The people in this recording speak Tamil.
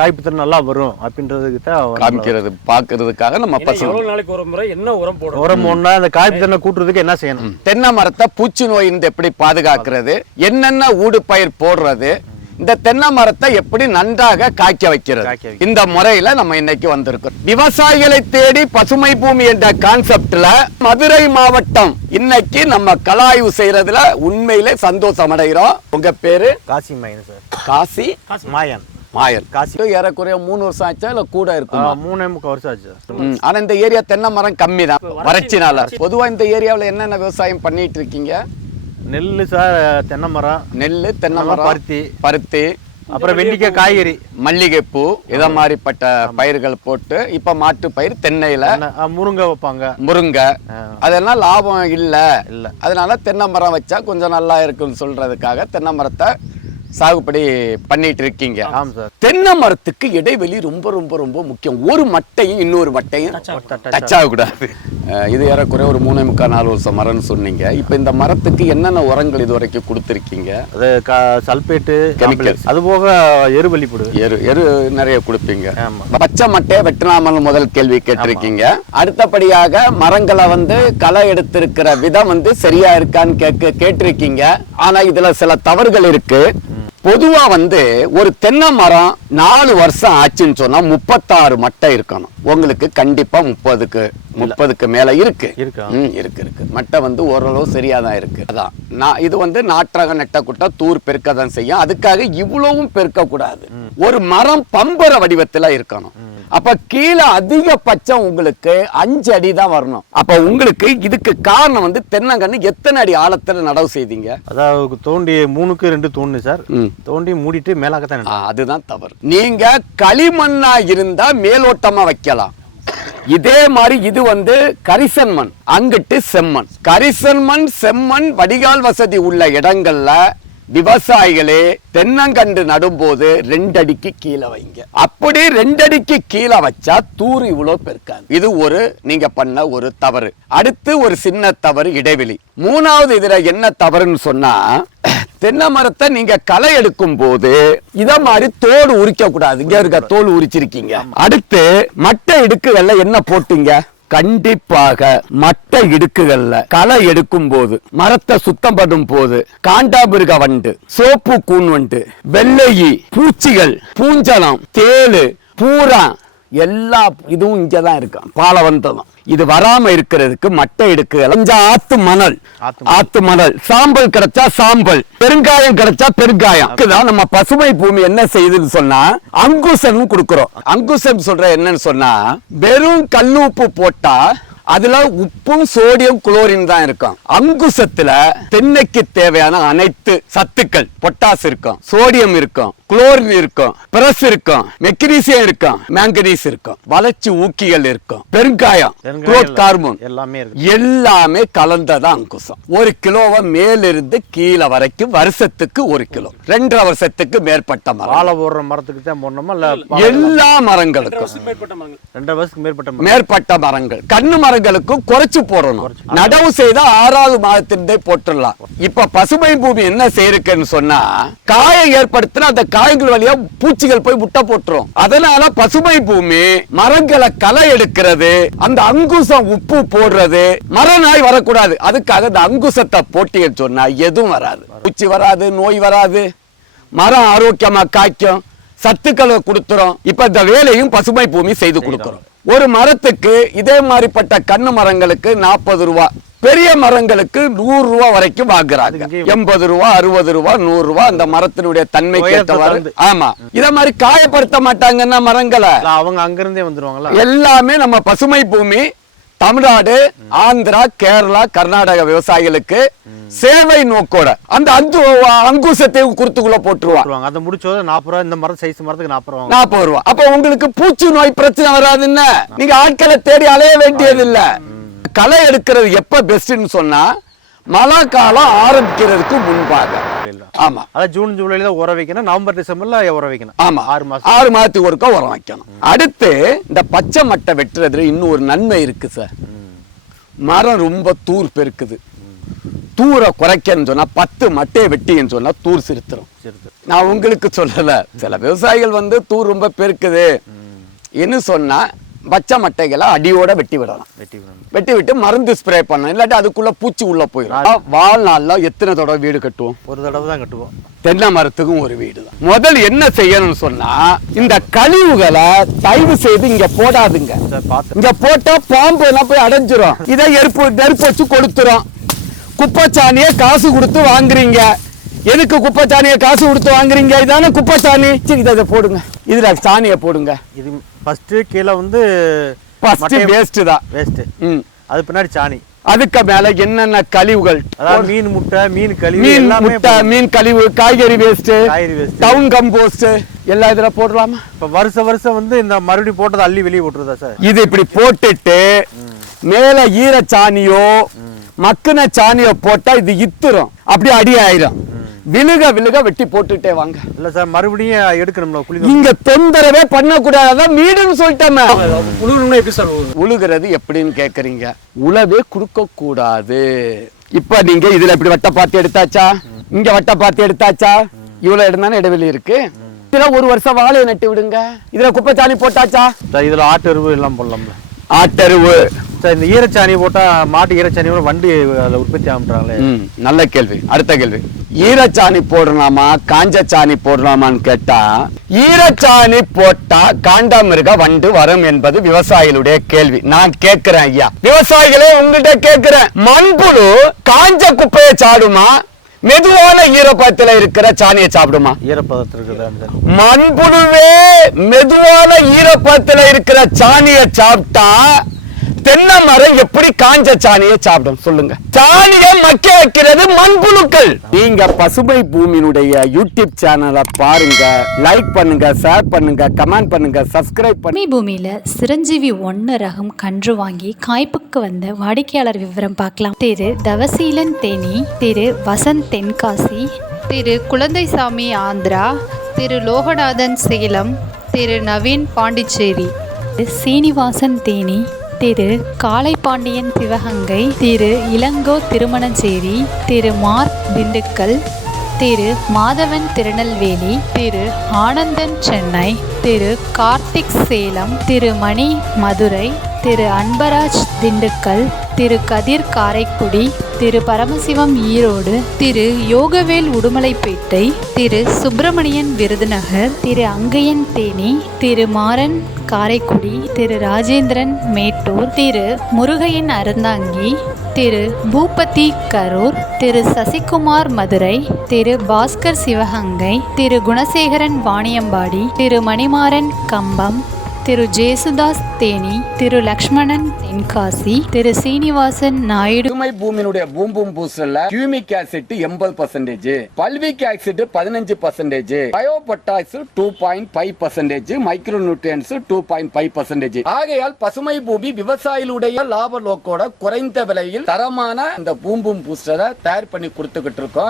காய்ப்பு திறன் நல்லா வரும் அப்படின்றதுக்கு தான் காமிக்கிறது பார்க்கறதுக்காக நம்ம எவ்வளவு நாளைக்கு ஒரு முறை என்ன உரம் போடணும்? உரம் ஒண்ணா அந்த காய்ப்பு திறனை கூட்டுறதுக்கு என்ன செய்யணும்? தென்னை மரத்தை பூச்சி நோயிலிருந்து எப்படி பாதுகாக்கிறது, என்னென்ன ஊடு பயிர் போடுறது, இந்த தென்னை மரத்தை எப்படி நன்றாக காய்க்க வைக்கிறது, இந்த முறையில நம்ம இன்னைக்கு வந்திருக்கோம். விவசாயிகளை தேடி பசுமை பூமி என்ற கான்செப்ட்ல மதுரை மாவட்டம் இன்னைக்கு நம்ம கலாய்வு செய்யறதுல உண்மையிலே சந்தோஷம் அடைகிறோம். உங்க பேரு? காசி மாயன் சார். காசி மாயன். மாயன். காசி ஏறக்குறைய 3 வருஷம் ஆச்சா இல்ல கூட இருக்கும்? 3.25 வருஷம் ஆச்சு. ஆனா இந்த ஏரியா தென்னை மரம் கம்மி தான் வறட்சினால. பொதுவா இந்த ஏரியாவில் என்னென்ன விவசாயம் பண்ணிட்டு இருக்கீங்க? நெல்லு சார், தென்னை மரம், நெல்லு, தென்னை மரம், பருத்தி, அப்புறம் வெண்டிக்காய், காய்கறி, மல்லிகைப்பூ, இத மாதிரிப்பட்ட பயிர்கள் போட்டு இப்ப மாட்டு பயிர் தென்னையில முருங்கை வைப்பாங்க. முருங்கை அதெல்லாம் லாபம் இல்ல, அதனால தென்னை மரம் வச்சா கொஞ்சம் நல்லா இருக்குன்னு சொல்றதுக்காக தென்னை மரத்தை சாகுபடி பண்ணிட்டு இருக்கீங்க. தென்னை மரத்துக்கு இடைவெளி ரொம்ப ரொம்ப ரொம்ப முக்கியம். ஒரு மட்டையும் இன்னொரு மட்டையும் டச் ஆகக்கூடாது. இது ஏறக்குறைய ஒரு 3.25-4 வருஷம் மரம்னு சொன்னீங்க. இப்ப இந்த மரத்துக்கு என்னென்ன உரங்கள் இது வரைக்கும் கொடுத்துருக்கீங்க? அது சல்பேட்டு, கெமிக்கல்ஸ், அது போக எருவலி எரு நிறைய கொடுப்பீங்க. பச்சை மட்டையை வெட்டலாமல் முதல் கேள்வி கேட்டிருக்கீங்க. அடுத்தபடியாக மரங்களை களை எடுத்திருக்கிற விதம் சரியா இருக்கான்னு கேட்டிருக்கீங்க. ஆனா இதுல சில தவறுகள் இருக்கு. பொதுவா ஒரு தென்னை மரம் 4 வருஷம் ஆச்சுன்னு சொன்னா 36 மட்டை இருக்கணும். உங்களுக்கு கண்டிப்பா 30க்கு மேல இருக்கு. மட்டை ஓரளவு சரியாதான் இருக்கு. அதான் இது நாற்றக நெட்ட குட்டா தூர் பெருக்கதான் செய்யும். அதுக்காக இவ்வளவும் பெருக்க கூடாது. ஒரு மரம் பம்பர வடிவத்துல இருக்கணும். அப்ப கீழே அதிகபட்சம் உங்களுக்கு 5 அடி தான் வரணும். அப்ப உங்களுக்கு இதுக்கு காரணம் தென்னங்கன்னு எத்தனை அடி ஆழத்துல நடவு செய்தீங்க? அதாவது தோண்டி 3க்கு 2 தோண்டி சார், தோண்டி மூடிட்டு மேலாகத்தான். அதுதான் தவறு. நீங்க களிமண்ணா இருந்தா மேலோட்டமா வைக்கலாம். இதே மாதிரி இது கரிசன் மண், அங்கிட்டு செம்மண். கரிசன் மண், செம்மண் வடிகால் வசதி உள்ள இடங்கள்ல விவசாயிகளே தென்னங்கன்று நடும்போது 2 அடிக்கு கீழே வைங்க. அப்படி 2 அடிக்கு கீழே வச்சா தூர் இவ்வளவு பெருக்காது. இது நீங்க பண்ண ஒரு தவறு. அடுத்து ஒரு சின்ன தவறு இடைவெளி. 3வது இதுல என்ன தவறுன்னு சொன்னா, தென்னை மரத்தை நீங்க களை எடுக்கும் போது இத மாதிரி தோடு உரிக்க கூடாது. இங்க இருக்க தோல் உரிச்சிருக்கீங்க. அடுத்து மட்டை இடுக்குகள்ல என்ன போட்டீங்க? கண்டிப்பாக மட்டை இடுக்குகள்ல களை எடுக்கும் போது, மரத்தை சுத்தம் பண்ணும் போது காண்டாமிருக வண்டு, சோப்பு கூன் வண்டு, வெள்ளையி, பூச்சிகள், பூஞ்சலம், தேளு, பூரா எல்லா இதுவும் இங்கதான் இருக்கும். பாலவந்தம் இது வராம இருக்கிறதுக்கு மட்டை எடுக்குகள், கொஞ்சம் ஆத்து மணல், சாம்பல் கிடைச்சா சாம்பல், பெருங்காயம் கிடைச்சா பெருங்காயம். நம்ம பசுமை பூமி என்ன செய்யுதுன்னு சொன்னா அங்குசம் கொடுக்கிறோம். அங்குசம் சொல்ற என்னன்னு சொன்னா, வெறும் கல்லுப்பு போட்டா அதுல உப்பும் சோடியம் குளோரின் தான் இருக்கும். அங்குசத்துல தென்னைக்கு தேவையான அனைத்து சத்துக்கள், பொட்டாஸ் இருக்கும், சோடியம் இருக்கும், குளோரின் இருக்கும், பிரஸ் இருக்கும், மெக்னீசியம் இருக்கும், மேங்கனீஸ் இருக்கும், வளர்ச்சி ஊக்கிகள் இருக்கும், பெருங்காயம், கார்பன் எல்லாமே கலந்ததான் அங்குசம். 1 கிலோவை மேலிருந்து கீழே வரைக்கும் வருஷத்துக்கு 1 கிலோ, 2.5 வருஷத்துக்கு மேற்பட்ட மரம். மரத்துக்கு தான் போடணுமா? எல்லா மரங்களுக்கும் மேற்பட்ட மரங்கள், கண்ணு மரங்களுக்கும் குறைச்சு போடணும். நடவு செய்தா 6வது மாதத்திலே போட்டுடலாம். இப்ப பசுமை பூமி என்ன செய்யிருக்குன்னு சொன்னா, காயை ஏற்படுத்தின அந்த காய்கள் வழியா பூச்சிகள் போய் முட்டை போட்டுரும். அதனால பசுமை பூமி மரங்களை களை எடுக்கிறது, அந்த அங்குசம் உப்பு போடுறது, மரநாய் வரக்கூடாது. அதுக்காக அந்த அங்குசத்தை போட்டின்னு சொன்னா எதுவும் வராது, பூச்சி வராது, நோய் வராது, மரம் ஆரோக்கியமா காய்க்கும், சத்துக்களை கொடுத்துரும். இப்ப இந்த வேலையும் பசுமை பூமி செய்து கொடுக்கிறோம். ஒரு மரத்துக்கு இதே மாதிரிப்பட்ட கண்ணு மரங்களுக்கு 40 ரூபாய், பெரிய மரங்களுக்கு 100 ரூபாய் வரைக்கும் வாங்குறாங்க. 80 ரூபாய், 60 ரூபாய், 100 ரூபாய் அந்த மரத்தினுடைய தன்மைக்கு ஏற்றவாறு. ஆமா, இத மாதிரி காயப்படுத்த மாட்டாங்கன்னா மரங்களை அவங்க அங்கிருந்தே வந்துருவாங்களா? எல்லாமே நம்ம பசுமை பூமி தமிழ்நாடு, ஆந்திரா, கேரளா, கர்நாடக விவசாயிகளுக்கு சேவை நோக்கோட அந்த அங்குசத்தை குருத்துக்குள்ள போட்டுருவாங்க. அதை முடிச்சோட 40 ரூபாய். இந்த மரம் சைஸ் மரத்துக்கு 40 ரூபாய். அப்ப உங்களுக்கு பூச்சி நோய் பிரச்சனை வராதுன்னு நீங்க ஆட்களை தேடி அலைய வேண்டியது இல்ல. களை எடுக்கிறது எப்ப பெஸ்ட்னு சொன்னா, மழை காலம் ஆரம்பிக்கிறதுக்கு முன்பாக. ஆமா, அதாவது ஜூன் ஜூலைல உரம் வைக்கணும், நவம்பர் டிசம்பர்ல உரம் வைக்கணும். ஆமா, 6 மாதத்துக்கு ஒருக்கா உரம் வைக்கணும். அடுத்து இந்த பச்சை மட்டை வெட்டுறதுல இன்னும் ஒரு நன்மை இருக்கு சார். மரம் ரொம்ப தூர் பெருக்குது. தூரை குறைக்கன்னு சொன்னா 10 மட்டையை வெட்டின்னு சொன்னா தூர் சிறுத்துரும். நான் உங்களுக்கு சொல்லல. சில விவசாயிகள் வந்து தூர் ரொம்ப பெருக்குது என்ன சொன்னா பச்சை மட்டைகளை அடியோட வெட்டி விடலாம். வெட்டி விட்டு மருந்து ஸ்ப்ரே பண்ணணும். இல்லாட்டி அதுக்குள்ள பூச்சி உள்ள போயிடும். வாழ்நாள்ல எத்தனை தடவை வீடு கட்டுவோம்? ஒரு தடவை தான் கட்டுவோம். தென்னை மரத்துக்கும் ஒரு வீடு தான். முதல் என்ன செய்யணும்னு சொன்னா இந்த கழிவுகளை தயவு செய்து இங்க போடாதுங்க. இங்க போட்டா பாம்பு எல்லாம் போய் அடைஞ்சிரும். இதை நெருப்பு வச்சு கொளுத்துரும். குப்பைச்சாணியை காசு கொடுத்து வாங்குறீங்க. எதுக்கு குப்பைச்சாணியை காசு கொடுத்து வாங்குறீங்க? இதானே குப்பைச்சாணி. இதை போடுங்க. இதுல சாணியை போடுங்க. இது ஃபர்ஸ்ட் கீழே வந்து ஃபர்ஸ்ட் வேஸ்ட் தான். வேஸ்ட். அது பின்னாடி சாணி. அதுக்கு மேல என்னென்ன கழிவுகள், அதாவது மீன் முட்டை, மீன் கழிவு, மீன் முட்டை, மீன் கழிவு, காய்கறி வேஸ்ட், டவுன் கம்போஸ்ட் எல்லாம் இதுல போடலாமா? இப்ப வருஷம் வந்து இந்த மறுபடியும் போட்டதை அள்ளி வெளியே போட்டுருதா சார்? இது இப்படி போட்டுட்டு மேல ஈரச்சாணியோ மக்குன சாணியோ போட்டா இது இத்துரும். அப்படி அடி ஆயிரும். விழுக வெட்டி போட்டுட்டே வாங்க. இல்ல சார், மறுபடியும் எடுக்கணும்ல குழி. இங்க தொந்தரவே பண்ணக்கூடாதான் வீடுன்னு சொல்லிட்டோமே. எப்படி சார் உழுகிறது எப்படின்னு கேக்குறீங்க? உழவே கொடுக்க கூடாது. இப்ப நீங்க இதுல இப்படி வட்ட பார்த்து எடுத்தாச்சா? இங்க வட்ட பார்த்து எடுத்தாச்சா? இவ்வளவு இடம்தானே இடைவெளி இருக்கு. இதுல ஒரு வருஷம் வாழையை நட்டு விடுங்க. இதுல குப்பைச்சாணி போட்டாச்சா? இதுல ஆட்டருவு எல்லாம் போடலாம்ல. ஆட்டருவு சார், இந்த ஈரச்சாணி போட்டா மாட்டு ஈரச்சாணியோட வண்டி அதுல உற்பத்தி ஆகுறாங்களே. நல்ல கேள்வி. அடுத்த கேள்வி, ஈரச்சாணி போடலாமா காஞ்ச சாணி போடலாமான்னு கேட்டா, ஈரச்சாணி போட்டா காண்டாமிருக வண்டு வரும் என்பது விவசாயிகளுடைய கேள்வி. நான் கேட்கிறேன் ஐயா விவசாயிகளே, உங்ககிட்ட கேட்கிறேன், மண்புழு காஞ்ச குப்பையை சாடுமா, மெதுவான ஈரப்பதத்துல இருக்கிற சாணியை சாப்பிடுமா? ஈரப்பதத்தில் மண்புழுவே மெதுவான ஈரப்பதத்துல இருக்கிற சாணியை சாப்பிட்டா தென்னை மரம் எப்படி காஞ்ச சாணியை சாப்பிடும் சொல்லுங்க? சாணியை மக்க வைக்கிறது மண்புழுக்கள். நீங்க பசுமை பூமியினுடைய யூடியூப் சேனலை பாருங்க, லைக் பண்ணுங்க, ஷேர் பண்ணுங்க, கமெண்ட் பண்ணுங்க, சப்ஸ்கிரைப் பண்ணுங்க. பசுமை பூமியில சிரஞ்சீவி 1 ரகம் கன்று வாங்கி காய்ப்புக்கு வந்த வாடிக்கையாளர் விவரம் பார்க்கலாம். திரு தவசீலன் தேனி, திரு வசந்த் தென்காசி, திரு குழந்தைசாமி ஆந்திரா, திரு லோகநாதன் சேலம், திரு நவீன் பாண்டிச்சேரி, சீனிவாசன் தேனி, திரு காளைபாண்டியன் சிவகங்கை, திரு இளங்கோ திருமணச்சேரி, திரு மார்க் திண்டுக்கல், திரு மாதவன் திருநெல்வேலி, திரு ஆனந்தன் சென்னை, திரு கார்த்திக் சேலம், திரு மணி மதுரை, திரு அன்பராஜ் திண்டுக்கல், திரு கதிர் காரைக்குடி, திரு பரமசிவம் ஈரோடு, திரு யோகவேல் உடுமலைப்பேட்டை, திரு சுப்பிரமணியன் விருதுநகர், திரு அங்கையன் தேனி, திரு மாறன் காரைக்குடி, திரு ராஜேந்திரன் மேட்டூர், திரு முருகையன் அறந்தாங்கி, திரு பூபதி கரூர், திரு சசிகுமார் மதுரை, திரு பாஸ்கர் சிவகங்கை, திரு குணசேகரன் வாணியம்பாடி, திரு மணிமாறன் கம்பம், திரு ஜேசுதாஸ் தேனி, திரு லக்ஷ்மணன் தென்காசி, திரு சீனிவாசன் நாயுடு. பசுமை பூமியினுடைய பூம்பும் பூசல்ல humic acid 80%, fulvic acid 15%, biopotash 2.5%, micro nutrients 2.5%. ஆகையால் பசுமை பூமி விவசாயிகளுடைய லாப நோக்கோட குறைந்த விலையில் தரமான இந்த பூம்பும் பூஸ்டரை தயார் பண்ணி கொடுத்துக்கிட்டு இருக்கோம்.